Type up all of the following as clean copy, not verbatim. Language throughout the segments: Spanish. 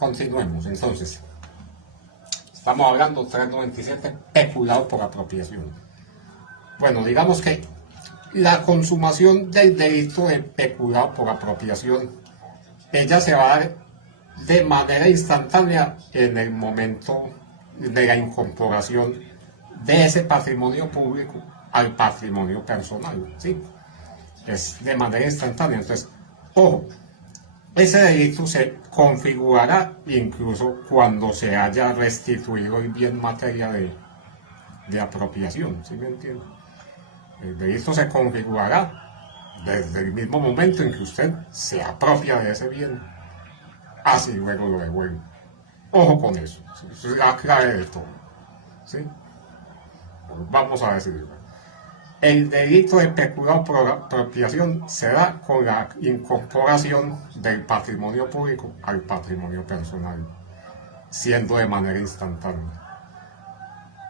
Continuemos, entonces. Estamos hablando 397, peculado por apropiación. Bueno, digamos que la consumación del delito de peculado por apropiación, ella se va a dar de manera instantánea en el momento de la incorporación de ese patrimonio público al patrimonio personal, ¿sí? Es de manera instantánea. Entonces, ojo, ese delito se configurará incluso cuando se haya restituido el bien materia de apropiación, ¿sí me entiende? El delito se configurará desde el mismo momento en que usted se apropia de ese bien, así luego lo devuelve. Ojo con eso, es la clave de todo, ¿sí? Vamos a decirlo. El delito de peculado por apropiación se da con la incorporación del patrimonio público al patrimonio personal, siendo de manera instantánea.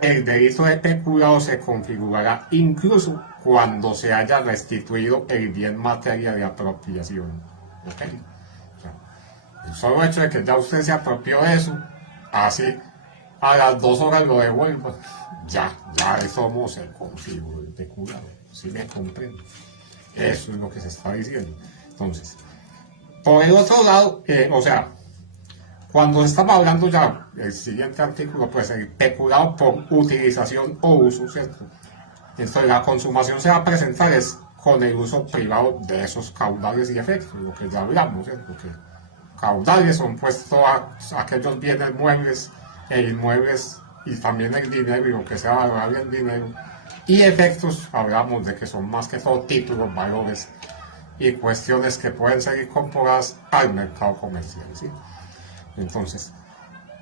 El delito de peculado se configurará incluso cuando se haya restituido el bien materia de apropiación. ¿Okay? O sea, el solo hecho de que ya usted se apropió de eso, así a las 2 horas lo devuelva, ya eso se configura el peculado, ¿sí me comprende? Eso es lo que se está diciendo. Entonces, por el otro lado, o sea, cuando estamos hablando ya, el siguiente artículo, pues el peculado por utilización o uso, ¿cierto? Entonces la consumación se va a presentar es con el uso privado de esos caudales y efectos, lo que ya hablamos, ¿cierto? Que caudales son pues todos aquellos bienes muebles e inmuebles y también el dinero y lo que sea valorable en dinero. Y efectos, hablamos de que son más que todo títulos, valores y cuestiones que pueden ser incorporadas al mercado comercial, ¿sí? Entonces,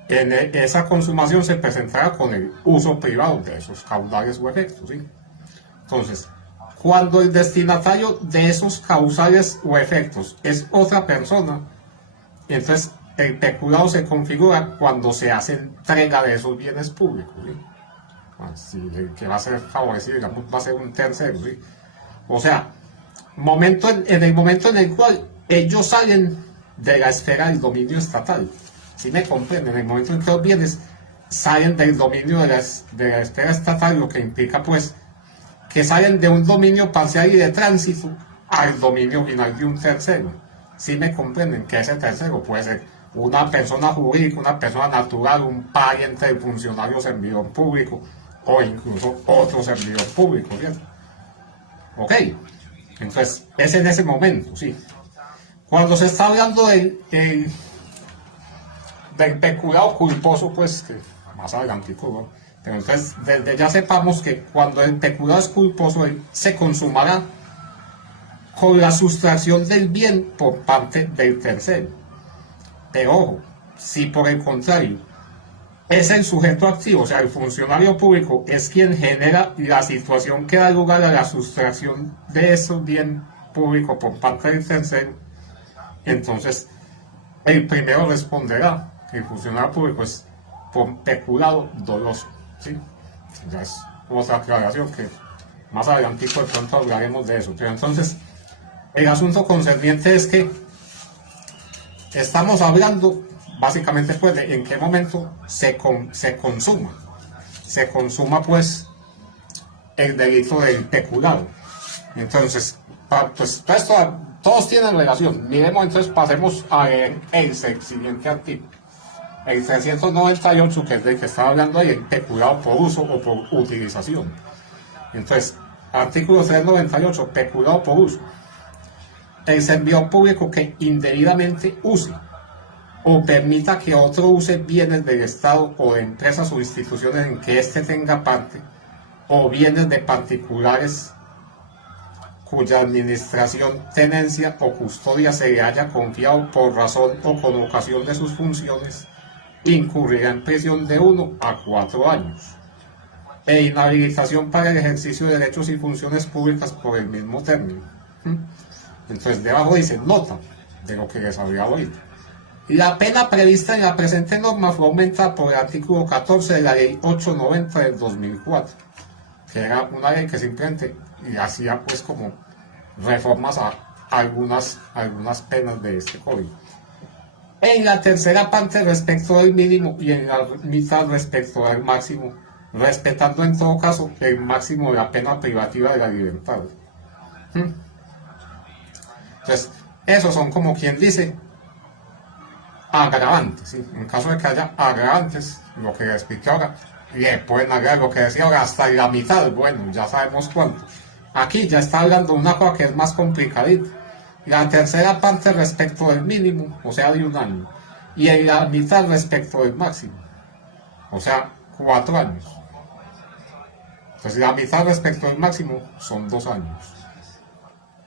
esa consumación se presentará con el uso privado de esos caudales o efectos, ¿sí? Entonces, cuando el destinatario de esos causales o efectos es otra persona, entonces el peculado se configura cuando se hace entrega de esos bienes públicos, ¿sí? Si el que va a ser favorecido, digamos, va a ser un tercero, ¿sí? O sea, en el momento en el cual ellos salen de la esfera del dominio estatal, ¿sí me comprenden? En el momento en que los bienes salen del dominio de la esfera estatal, lo que implica pues que salen de un dominio parcial y de tránsito al dominio final de un tercero. ¿Sí me comprenden? Que ese tercero puede ser una persona jurídica, una persona natural, un pariente del funcionario servidor público o incluso otro servidor público, ¿cierto? Ok, entonces es en ese momento, sí. Cuando se está hablando del peculado culposo, pues que más adelante, ¿no? Pero entonces desde ya sepamos que cuando el peculado es culposo, él se consumará con la sustracción del bien por parte del tercero. Pero ojo, si por el contrario es el sujeto activo, o sea, el funcionario público es quien genera la situación que da lugar a la sustracción de esos bienes públicos por parte del tercero, entonces el primero responderá, el funcionario público es por peculado doloso, ¿sí? Ya es otra aclaración que más adelante de pronto hablaremos de eso. Pero entonces, el asunto concerniente es que estamos hablando básicamente pues de en qué momento se consuma. Se consuma pues el delito del peculado. Entonces, pues todos tienen relación. Miremos entonces, pasemos a ver el siguiente artículo. El 398, que es del que estaba hablando ahí, el peculado por uso o por utilización. Entonces, artículo 398, peculado por uso. El servidor público que indebidamente use o permita que otro use bienes del Estado o de empresas o instituciones en que éste tenga parte, o bienes de particulares cuya administración, tenencia o custodia se le haya confiado por razón o con ocasión de sus funciones, incurrirá en prisión de 1 a 4 años e inhabilitación para el ejercicio de derechos y funciones públicas por el mismo término. Entonces debajo dice nota de lo que les había oído. La pena prevista en la presente norma fue aumentada por el artículo 14 de la ley 890 del 2004, que era una ley que simplemente hacía pues como reformas a algunas penas de este código. en la tercera parte respecto del mínimo y en la mitad respecto del máximo, respetando en todo caso el máximo de la pena privativa de la libertad. Entonces, esos son como quien dice agravantes, ¿sí? En caso de que haya agravantes, lo que le expliqué ahora, le pueden agregar lo que decía ahora hasta la mitad, bueno, ya sabemos cuánto. Aquí ya está hablando de una cosa que es más complicadita. La tercera parte respecto del mínimo, o sea, de 1 año, y en la mitad respecto del máximo, o sea, 4 años. Entonces, la mitad respecto del máximo son 2 años.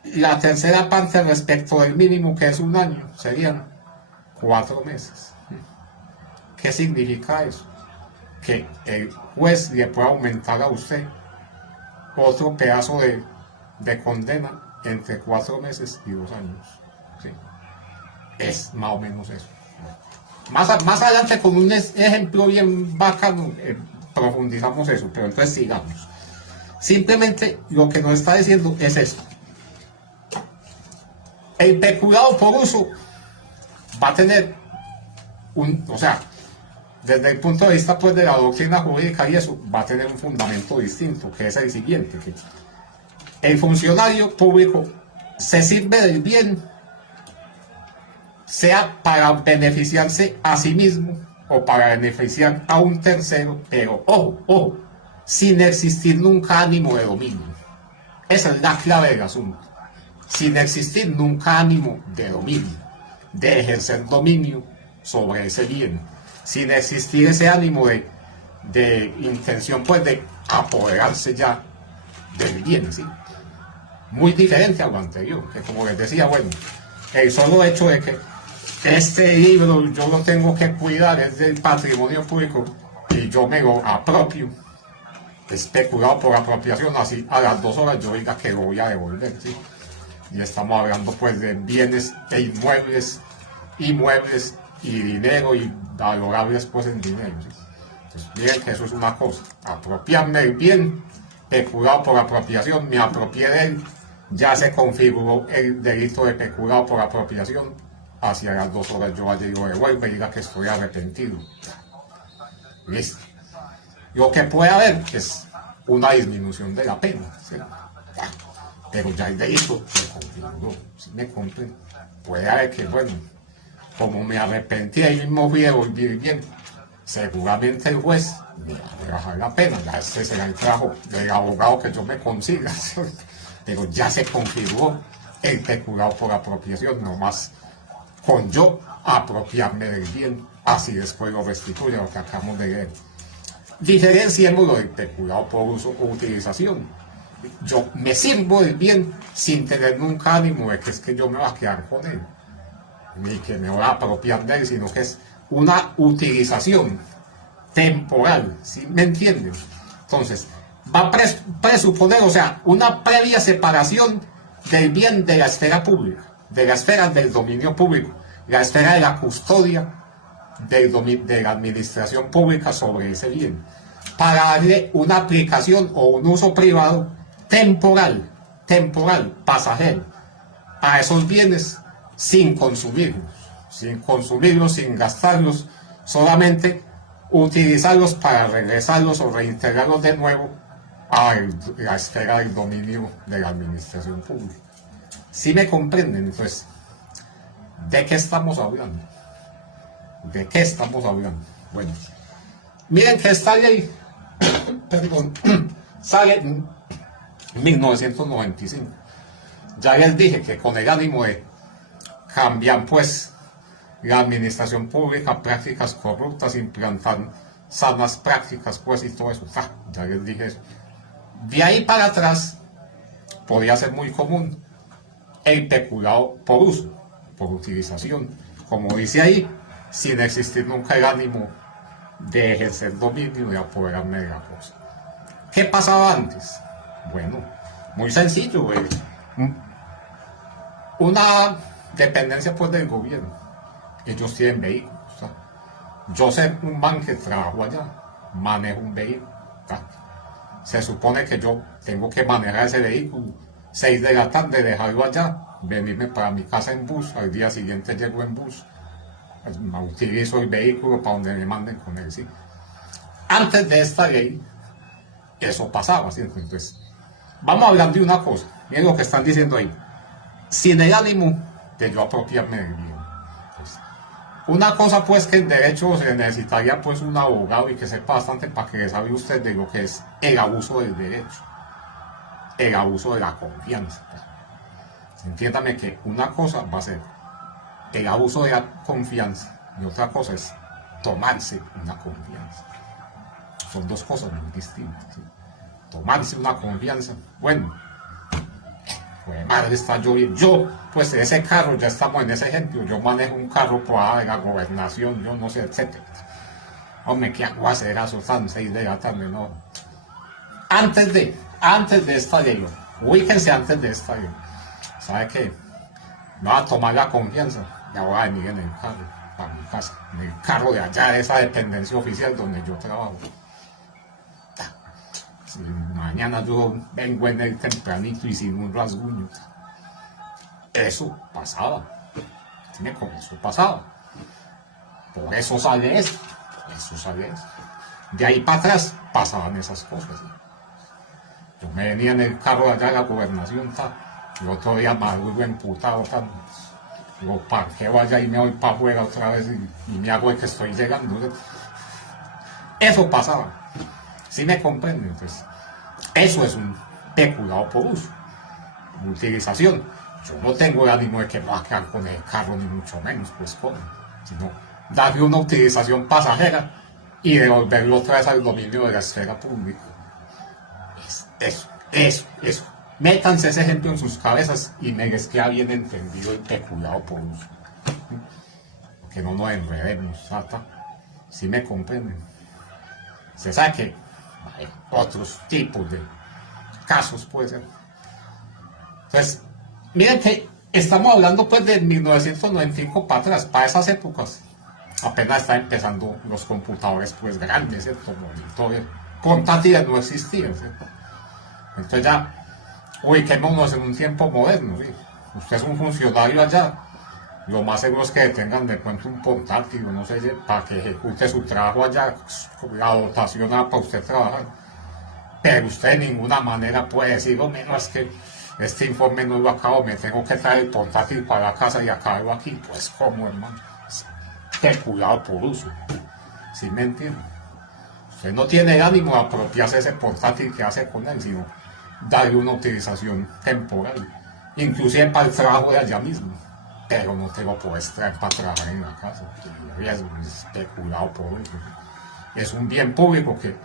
La tercera parte respecto del mínimo, que es 1 año, serían 4 meses. ¿Qué significa eso? Que el juez le puede aumentar a usted otro pedazo de condena entre 4 meses y 2 años. ¿Sí? Es más o menos eso. Más adelante con un ejemplo bien bacano profundizamos eso, pero entonces sigamos. Simplemente lo que nos está diciendo es esto. El peculado por uso va a tener o sea, desde el punto de vista pues de la doctrina jurídica y eso, va a tener un fundamento distinto, que es el siguiente, que el funcionario público se sirve del bien, sea para beneficiarse a sí mismo o para beneficiar a un tercero, pero ojo, sin existir nunca ánimo de dominio. Esa es la clave del asunto. Sin existir nunca ánimo de dominio, de ejercer dominio sobre ese bien, sin existir ese ánimo de intención pues de apoderarse ya del bien, ¿sí? Muy diferente a lo anterior, que como les decía, bueno, el solo hecho de que este libro yo lo tengo que cuidar, es del patrimonio público y yo me lo apropio, especulado por apropiación, así a las 2 horas yo diga que lo voy a devolver, ¿sí? Y estamos hablando pues de bienes e inmuebles y dinero y valorables pues en dinero, ¿sí? Entonces miren que eso es una cosa, apropiarme del bien, peculado por apropiación, me apropié de él, ya se configuró el delito de peculado por apropiación, hacia las 2 horas yo vaya y lo devuelvo y diga que estoy arrepentido. Listo. Lo que puede haber es una disminución de la pena, ¿sí? Pero ya el delito se configuró, si me compren. Puede haber que, bueno, como me arrepentí ahí mismo fui a devolver bien, seguramente el juez me va a rebajar la pena, ya ese será el trabajo del abogado que yo me consiga, ¿sí? Pero ya se configuró el peculado por apropiación, nomás con yo apropiarme del bien, así después lo restituye lo que acabamos de leer. Diferenciemos lo del peculado por uso o utilización. Yo me sirvo del bien sin tener nunca ánimo de que es que yo me voy a quedar con él, ni que me voy a apropiar de él, sino que es una utilización temporal, ¿sí me entienden? Entonces, va a presuponer, o sea, una previa separación del bien de la esfera pública, de la esfera del dominio público, la esfera de la custodia de la administración pública sobre ese bien, para darle una aplicación o un uso privado temporal, pasajero, a esos bienes sin consumirlos, sin gastarlos, solamente utilizarlos para regresarlos o reintegrarlos de nuevo a la esfera del dominio de la administración pública. ¿Sí me comprenden? Entonces, ¿de qué estamos hablando? ¿De qué estamos hablando? Bueno, miren que esta ley, perdón, sale en 1995. Ya les dije que con el ánimo de cambiar pues la administración pública, prácticas corruptas, implantar sanas prácticas pues y todo eso. Ya les dije eso. De ahí para atrás podía ser muy común el peculado por uso, por utilización, como dice ahí, sin existir nunca el ánimo de ejercer dominio y apoderarme de la cosa. ¿Qué pasaba antes? Bueno, muy sencillo, una dependencia pues del gobierno. Ellos tienen vehículos. Yo soy un man que trabajo allá, manejo un vehículo. Se supone que yo tengo que manejar ese vehículo 6 de la tarde, dejarlo allá, venirme para mi casa en bus, al día siguiente llego en bus utilizo el vehículo para donde me manden con él, ¿sí? Antes de esta ley, eso pasaba, ¿sí? Entonces, vamos a hablar de una cosa, miren lo que están diciendo ahí, sin el ánimo de yo apropiarme del bien. Pues, una cosa pues que en derecho se necesitaría pues un abogado y que sepa bastante para que sabe usted de lo que es el abuso del derecho, el abuso de la confianza. Entiéndame que una cosa va a ser el abuso de la confianza y otra cosa es tomarse una confianza. Son dos cosas muy distintas, ¿sí? Tomarse una confianza, bueno, pues madre, está lloviendo. Yo, pues ese carro, ya estamos en ese ejemplo, yo manejo un carro por ahí de la gobernación, yo no sé, etcétera. Hombre, qué aguacerazo, tan 6 de la tarde, no. Antes de esta ley, ubíquense antes de esta ley. ¿Sabe qué? Me va a tomar la confianza, ya voy a venir en el carro, para mi casa, en el carro de allá, de esa dependencia oficial donde yo trabajo. Si mañana yo vengo en el tempranito y sin un rasguño. Eso pasaba. Eso pasaba. Por eso sale esto. Eso sale esto. De ahí para atrás pasaban esas cosas. ¿Sí? Yo me venía en el carro allá de la gobernación, y otro día madrugo emputado, lo parqueo allá y me voy para afuera otra vez y me hago el que estoy llegando. ¿Sí? Eso pasaba. ¿Sí me comprenden? Entonces, eso es un peculado por uso, utilización. Yo no tengo el ánimo de que me va a quedar con el carro, ni mucho menos, pues cómo, sino darle una utilización pasajera y devolverlo otra vez al dominio de la esfera pública. Eso. Métanse ese ejemplo en sus cabezas y me les queda bien entendido el peculado por uso. Que no nos enredemos, ¿sata? Si me comprenden. Se sabe que hay otros tipos de casos, puede ser. Entonces, miren que estamos hablando pues de 1995 para atrás, para esas épocas. Apenas está empezando los computadores pues grandes, ¿cierto? Monitores, portátiles no existían, ¿cierto? Entonces ya, ubiquémonos en un tiempo moderno, ¿sí? Usted es un funcionario allá, lo más seguro es que tengan de pronto un portátil, no sé, para que ejecute su trabajo allá, la dotación para usted trabajar. Pero usted de ninguna manera puede decir, lo menos es que este informe no lo acabo, me tengo que traer el portátil para la casa y acabarlo aquí. Pues, ¿cómo, hermano? Especulado por uso. ¿Sí me entiende? Usted no tiene el ánimo de apropiarse ese portátil que hace con él, sino darle una utilización temporal, inclusive para el trabajo de allá mismo. Pero no te lo puedes traer para trabajar en la casa. Es especulado por uso. Es un bien público que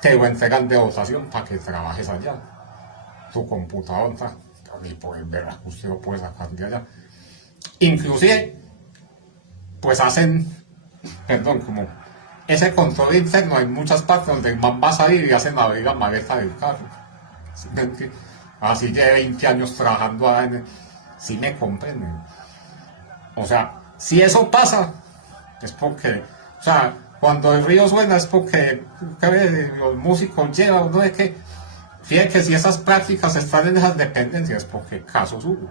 te lo entregan de dotación para que trabajes allá. Tu computador, ni puedes ver, usted lo puede sacar de allá. Inclusive, pues hacen, perdón, como ese control interno en muchas partes donde el man va a salir y hacen abrir la maleta del carro. Así lleve 20 años trabajando allá, si me comprenden. O sea, si eso pasa, es porque, o sea, cuando el río suena es porque los músicos llevan, no es que, fíjate que si esas prácticas están en esas dependencias, porque casos hubo.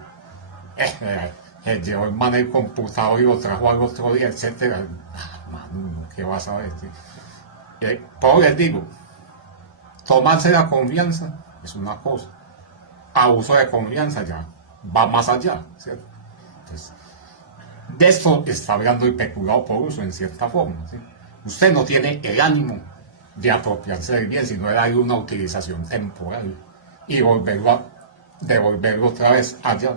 Llevó el man el computador y lo trajo al otro día, etcétera. Mano, ¿qué vas a ver? Por les digo, tomarse la confianza es una cosa, abuso de confianza ya va más allá, ¿cierto? Entonces, de esto está hablando el peculado por uso en cierta forma, ¿sí? Usted no tiene el ánimo de apropiarse del bien, sino de darle una utilización temporal y devolverlo otra vez allá,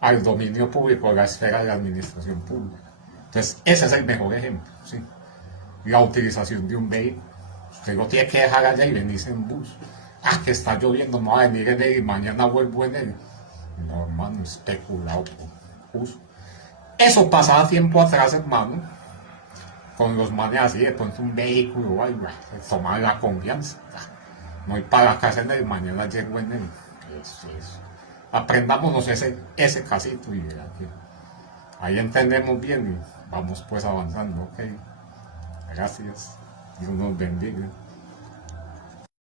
al dominio público, a la esfera de la administración pública. Entonces, ese es el mejor ejemplo, ¿sí? La utilización de un vehículo. Usted lo tiene que dejar allá y venirse en bus. Ah, que está lloviendo, no va a venir en él y mañana vuelvo en él. No, hermano, especulado por uso. Eso pasaba tiempo atrás, hermano, con los manes así, de pronto un vehículo, ay, tomar la confianza. No ir para la casa en él, mañana llego en él. Eso. Aprendámonos ese casito y ahí entendemos bien y vamos pues avanzando, ok. Gracias. Dios nos bendiga.